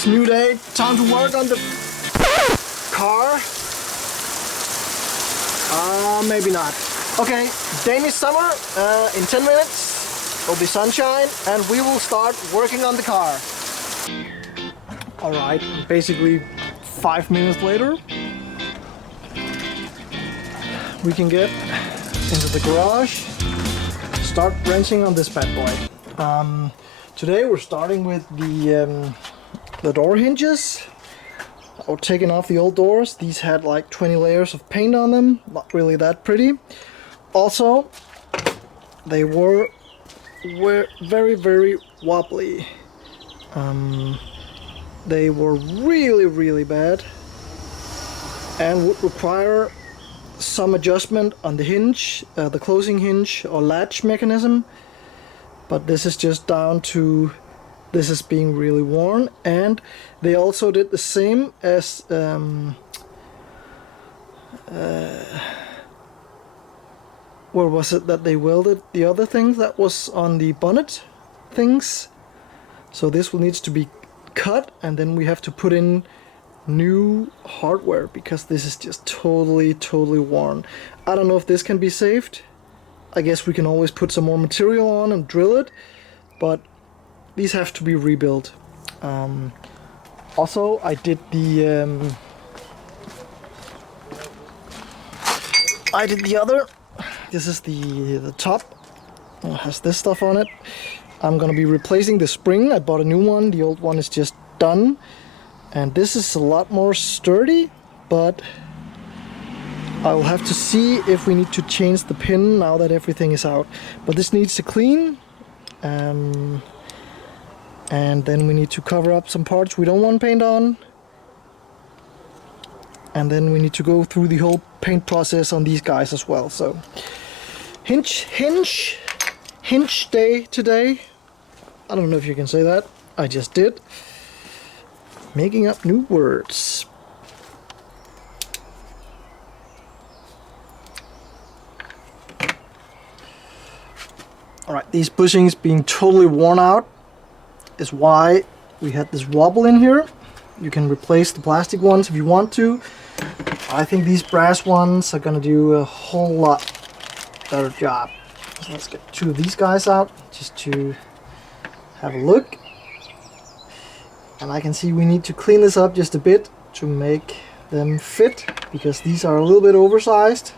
guys, new day, time to work on the car. Maybe not. Okay, Danish summer, in 10 minutes will be sunshine and we will start working on the car. Alright, basically 5 minutes later we can get into the garage, start wrenching on this bad boy. Today we're starting with the door hinges. We're taking off the old doors. These had like 20 layers of paint on them, not really that pretty. Also, they were very, very wobbly. They were really, really bad and would require some adjustment on the hinge, the closing hinge or latch mechanism. But this is just down to this is being really worn, and they also did the same as where was it that they welded the other thing that was on the bonnet things. So this will needs to be cut, and then we have to put in new hardware because this is just totally worn. I don't know if this can be saved. I guess we can always put some more material on and drill it, but these have to be rebuilt. Also, I did the other. This is the top. It has this stuff on it. I'm gonna be replacing the spring. I bought a new one. The old one is just done, and this is a lot more sturdy, but I will have to see if we need to change the pin now that everything is out. But this needs to clean, and then we need to cover up some parts we don't want paint on, and then we need to go through the whole paint process on these guys as well. So hinge day today. I don't know if you can say that. I just did. Making up new words. Alright, these bushings being totally worn out is why we had this wobble in here. You can replace the plastic ones if you want to. I think these brass ones are gonna do a whole lot better job. So let's get two of these guys out just to have a look. And I can see we need to clean this up just a bit to make them fit, because these are a little bit oversized.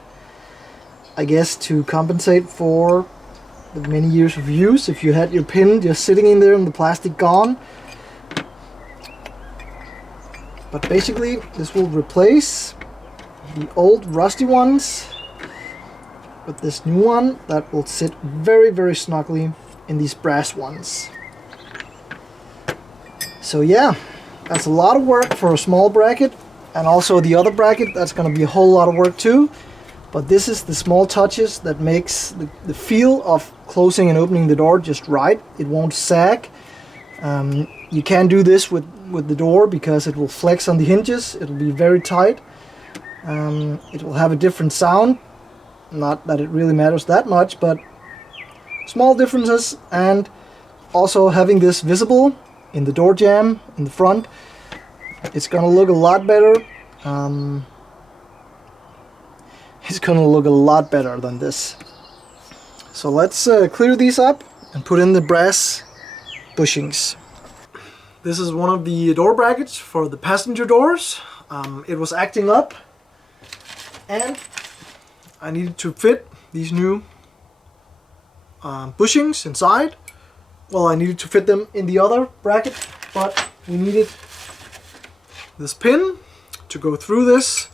I guess to compensate for the many years of use. If you had your pin just sitting in there and the plastic gone. But basically this will replace the old rusty ones with this new one that will sit very, very snugly in these brass ones. So yeah, that's a lot of work for a small bracket, and also the other bracket, that's going to be a whole lot of work too. But this is the small touches that makes the feel of closing and opening the door just right. It won't sag. You can't do this with the door because it will flex on the hinges. It'll be very tight. It will have a different sound. Not that it really matters that much, but small differences. And also having this visible in the door jamb in the front, it's gonna look a lot better. It's gonna look a lot better than this. So let's clear these up and put in the brass bushings. This is one of the door brackets for the passenger doors. It was acting up and I needed to fit these new bushings inside. Well, I needed to fit them in the other bracket, but we needed this pin to go through this,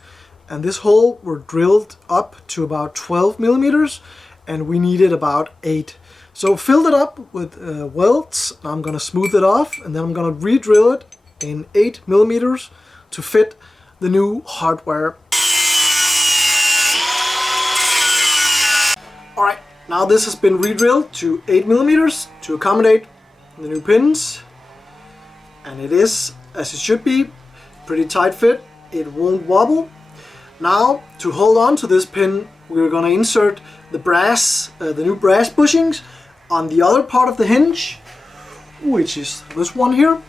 and this hole were drilled up to about 12 millimeters, and we needed about 8. So filled it up with welds. I'm gonna smooth it off, and then I'm gonna re-drill it in 8 millimeters to fit the new hardware. Alright, now this has been re-drilled to 8 millimeters to accommodate the new pins, and it is, as it should be, pretty tight fit. It won't wobble. Now, to hold on to this pin, we're gonna insert the brass, the new brass bushings on the other part of the hinge, which is this one here.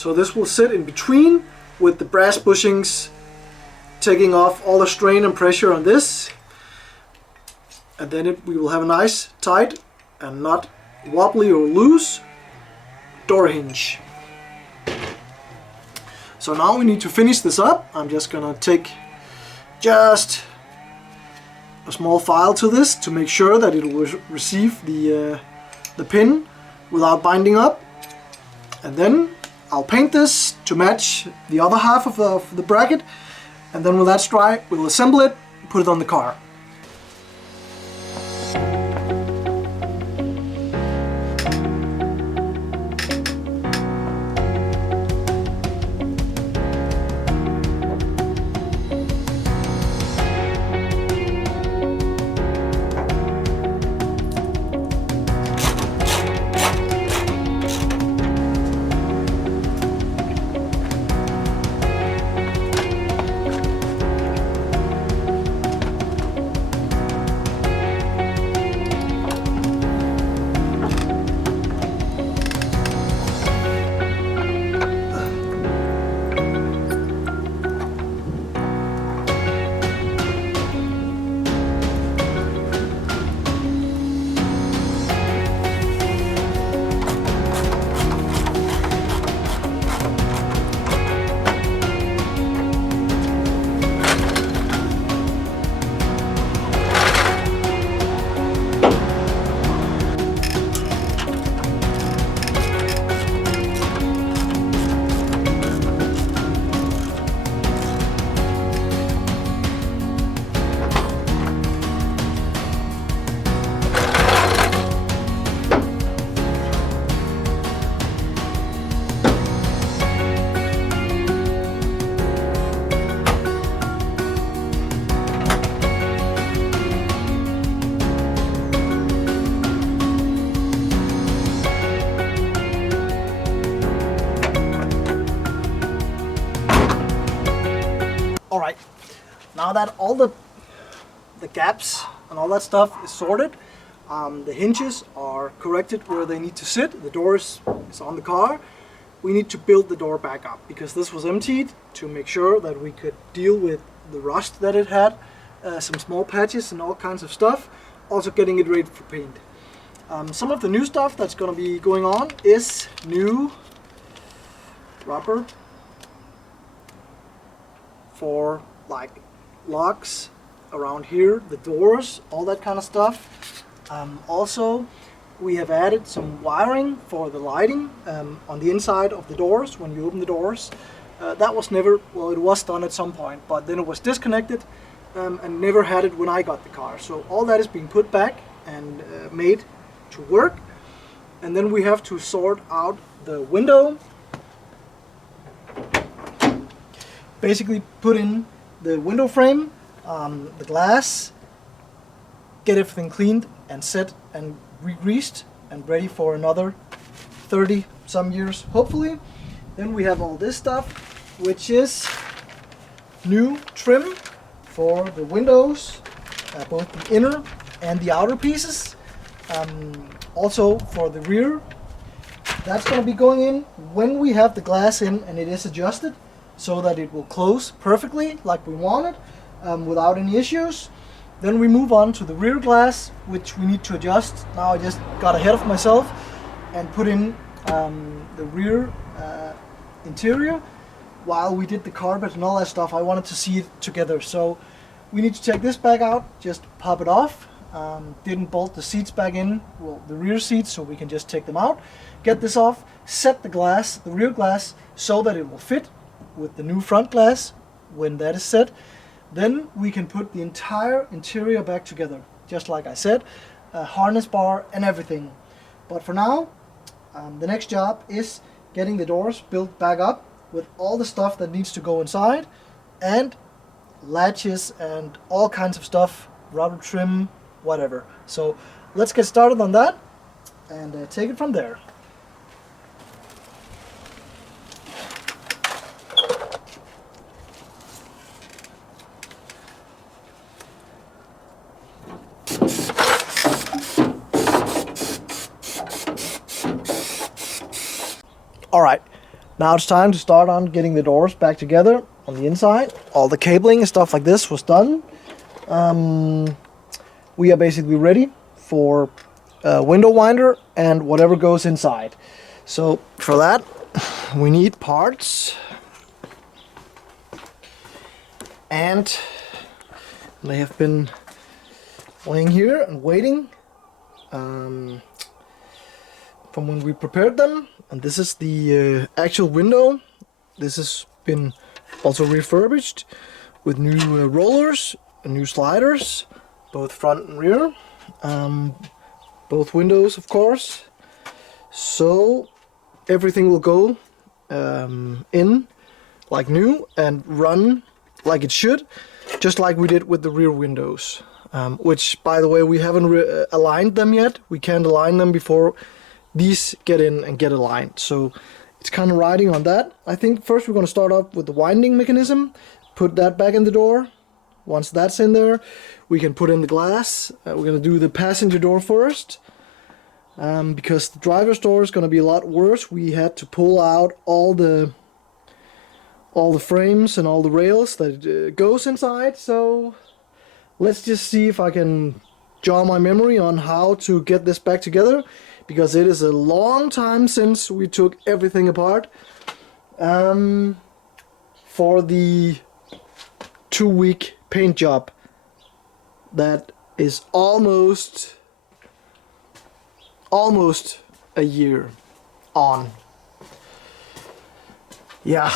So this will sit in between with the brass bushings, taking off all the strain and pressure on this. And then we will have a nice, tight and not wobbly or loose door hinge. So now we need to finish this up. I'm just gonna take just a small file to this to make sure that it will receive the pin without binding up. And then I'll paint this to match the other half of the bracket. And then when that's dry, we'll assemble it, put it on the car. Alright, now that all the gaps and all that stuff is sorted, the hinges are corrected where they need to sit, the door is on the car, we need to build the door back up because this was emptied to make sure that we could deal with the rust that it had, some small patches and all kinds of stuff, also getting it ready for paint. Some of the new stuff that's going to be going on is new rubber for like locks around here, the doors, all that kind of stuff. Also, we have added some wiring for the lighting on the inside of the doors when you open the doors. That was never, well, it was done at some point, but then it was disconnected and never had it when I got the car. So all that is being put back and made to work. And then we have to sort out the window. Basically put in the window frame, the glass, get everything cleaned and set and re-greased and ready for another 30 some years hopefully. Then we have all this stuff, which is new trim for the windows, both the inner and the outer pieces. Also for the rear, that's going to be going in when we have the glass in and it is adjusted, so that it will close perfectly like we want it, without any issues. Then we move on to the rear glass, which we need to adjust. Now I just got ahead of myself and put in the rear interior. While we did the carpet and all that stuff, I wanted to see it together. So we need to take this back out, just pop it off. Didn't bolt the seats back in, well, the rear seats, so we can just take them out. Get this off, set the glass, the rear glass, so that it will fit with the new front glass. When that is set, then we can put the entire interior back together, just like I said, a harness bar and everything. But for now, the next job is getting the doors built back up with all the stuff that needs to go inside, and latches and all kinds of stuff, rubber trim, whatever. So let's get started on that and take it from there. Alright, Now it's time to start on getting the doors back together on the inside. All the cabling and stuff like this was done. We are basically ready for window winder and whatever goes inside. So for that we need parts, and they have been laying here and waiting from when we prepared them. And this is the actual window. This has been also refurbished with new rollers and new sliders, both front and rear, both windows of course. So everything will go in like new and run like it should, just like we did with the rear windows, which by the way we haven't aligned them yet. We can't align them before these get in and get aligned, so it's kind of riding on that. I think first we're going to start up with the winding mechanism, put that back in the door. Once that's in there, we can put in the glass. We're going to do the passenger door first, because the driver's door is going to be a lot worse. We had to pull out all the frames and all the rails that goes inside. So let's just see if I can jog my memory on how to get this back together, because it is a long time since we took everything apart for the 2-week paint job that is almost a year on. Yeah.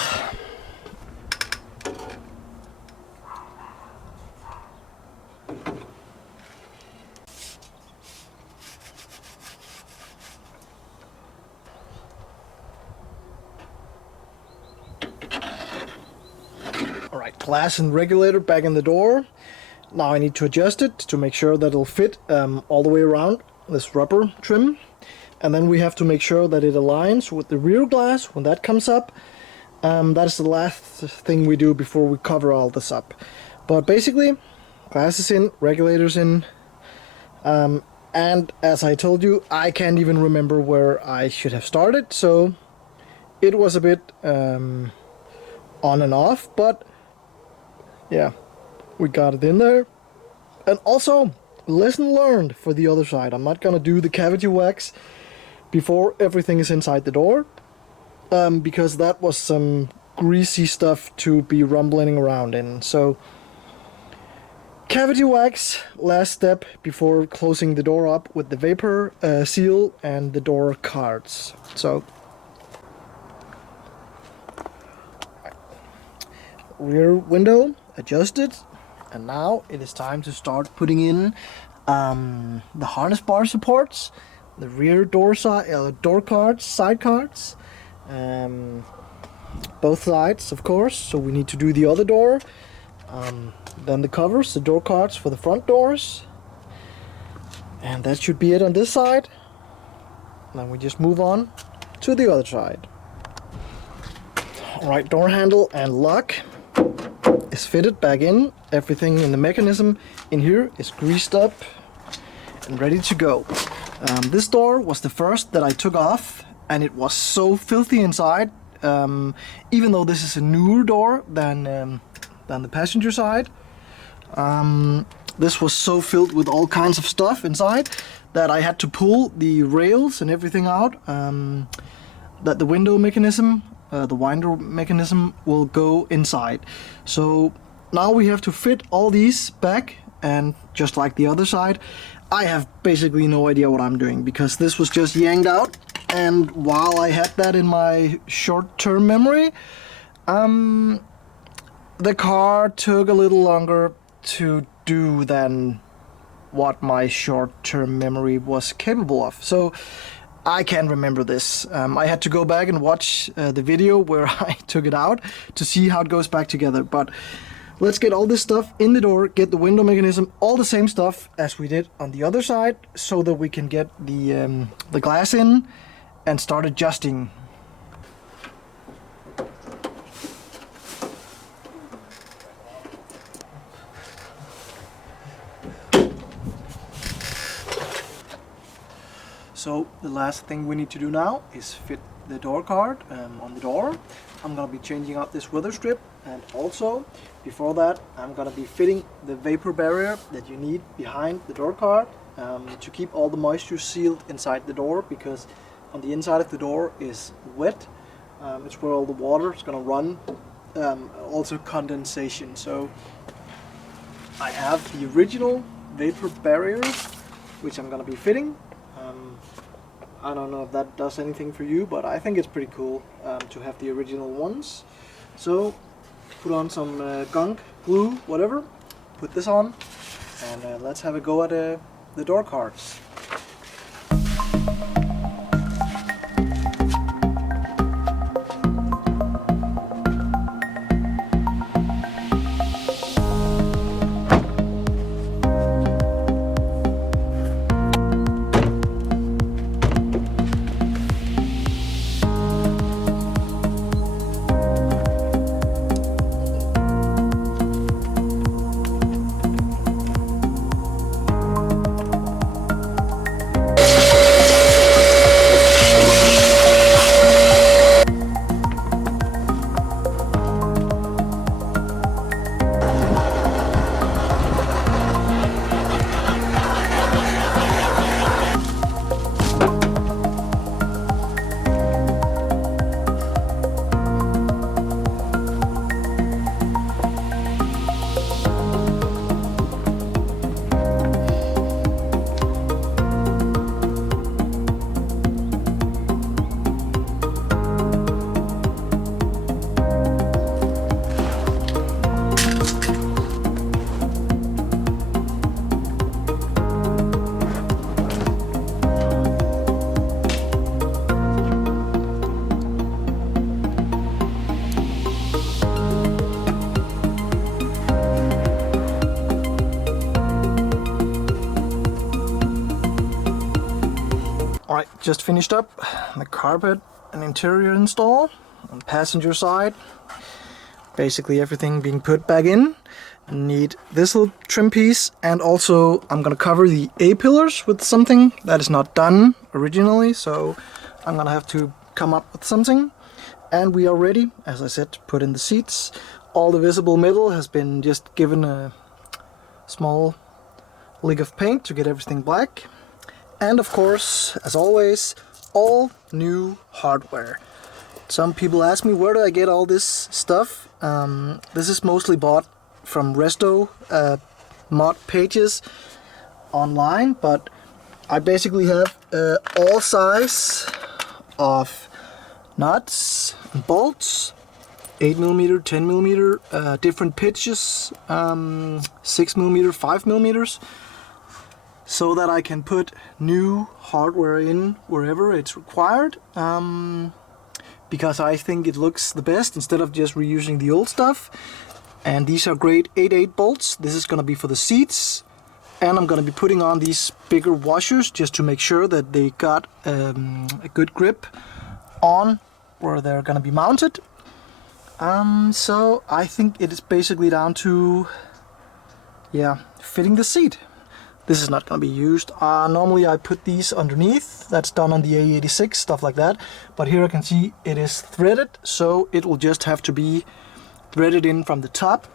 Alright, glass and regulator back in the door. Now I need to adjust it to make sure that it'll fit all the way around this rubber trim. And then we have to make sure that it aligns with the rear glass when that comes up. That's the last thing we do before we cover all this up. But basically, glass is in, regulators in. And as I told you, I can't even remember where I should have started. So it was a bit on and off, but yeah, we got it in there. And also, lesson learned for the other side. I'm not gonna do the cavity wax before everything is inside the door, because that was some greasy stuff to be rumbling around in. So cavity wax, last step before closing the door up with the vapor seal and the door cards. So rear window adjusted, and now it is time to start putting in the harness bar supports, the rear door door cards, side cards, both sides of course. So we need to do the other door, then the covers, the door cards for the front doors, and that should be it on this side. Then we just move on to the other side. Alright, door handle and lock is fitted back in. Everything in the mechanism in here is greased up and ready to go. This door was the first that I took off, and it was so filthy inside. Even though this is a newer door than the passenger side, this was so filled with all kinds of stuff inside that I had to pull the rails and everything out, that the window mechanism, the winder mechanism, will go inside. So now we have to fit all these back, and just like the other side, I have basically no idea what I'm doing, because this was just yanked out, and while I had that in my short-term memory, the car took a little longer to do than what my short-term memory was capable of. So I can't remember this. I had to go back and watch the video where I took it out to see how it goes back together. But let's get all this stuff in the door, get the window mechanism, all the same stuff as we did on the other side, so that we can get the glass in and start adjusting. So the last thing we need to do now is fit the door card on the door. I'm gonna be changing out this weather strip, and also before that I'm gonna be fitting the vapor barrier that you need behind the door card to keep all the moisture sealed inside the door, because on the inside of the door is wet. It's where all the water is gonna run, also condensation. So I have the original vapor barriers, which I'm gonna be fitting. I don't know if that does anything for you, but I think it's pretty cool to have the original ones. So put on some gunk, glue, whatever, put this on, and let's have a go at the door cards. Alright, just finished up the carpet and interior install on the passenger side. Basically everything being put back in. Need this little trim piece, and also I'm gonna cover the A-pillars with something that is not done originally, so I'm gonna have to come up with something. And we are ready, as I said, to put in the seats. All the visible metal has been just given a small lick of paint to get everything black. And of course, as always, all new hardware. Some people ask me, where do I get all this stuff? This is mostly bought from resto mod pages online, but I basically have all size of nuts and bolts, 8mm, 10mm, different pitches, 6mm, 5mm. So that I can put new hardware in wherever it's required, because I think it looks the best instead of just reusing the old stuff. And these are grade 8/8 bolts. This is going to be for the seats, and I'm going to be putting on these bigger washers just to make sure that they got a good grip on where they're going to be mounted. So I think it is basically down to fitting the seat. This is not going to be used. Normally I put these underneath. That's done on the A86, stuff like that. But here I can see it is threaded, so it will just have to be threaded in from the top.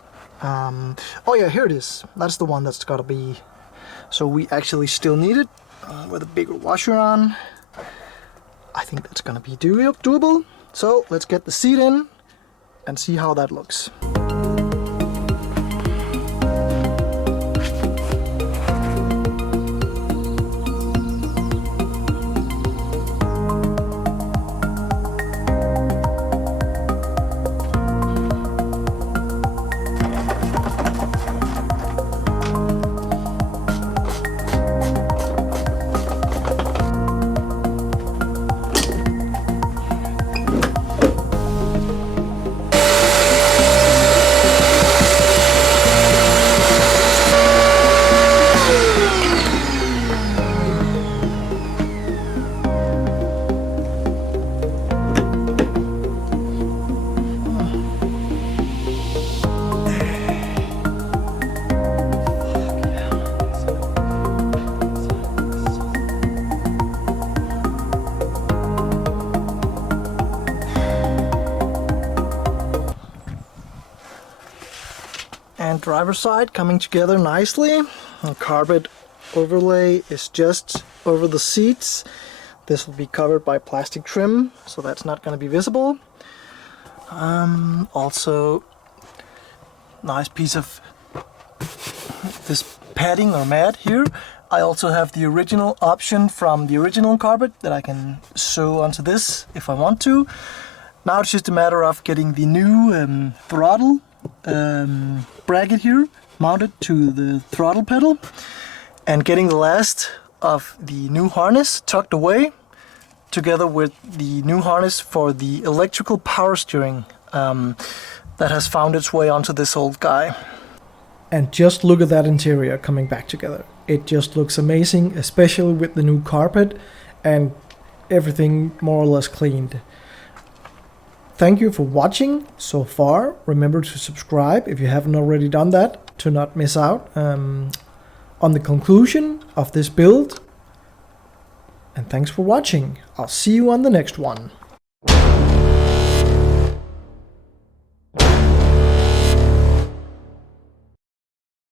Oh yeah, here it is. That's the one that's got to be. So we actually still need it with a bigger washer on. I think that's going to be doable. So let's get the seat in and see how that looks. and driver's side coming together nicely. The carpet overlay is just over the seats. This will be covered by plastic trim, so that's not going to be visible. Also, nice piece of this padding or mat here. I also have the original option from the original carpet that I can sew onto this if I want to. Now it's just a matter of getting the new throttle bracket here mounted to the throttle pedal and getting the last of the new harness tucked away, together with the new harness for the electrical power steering that has found its way onto this old guy. And just look at that interior coming back together. It just looks amazing, especially with the new carpet and everything more or less cleaned. Thank you for watching so far. Remember to subscribe if you haven't already done that, to not miss out on the conclusion of this build. And thanks for watching. I'll see you on the next one.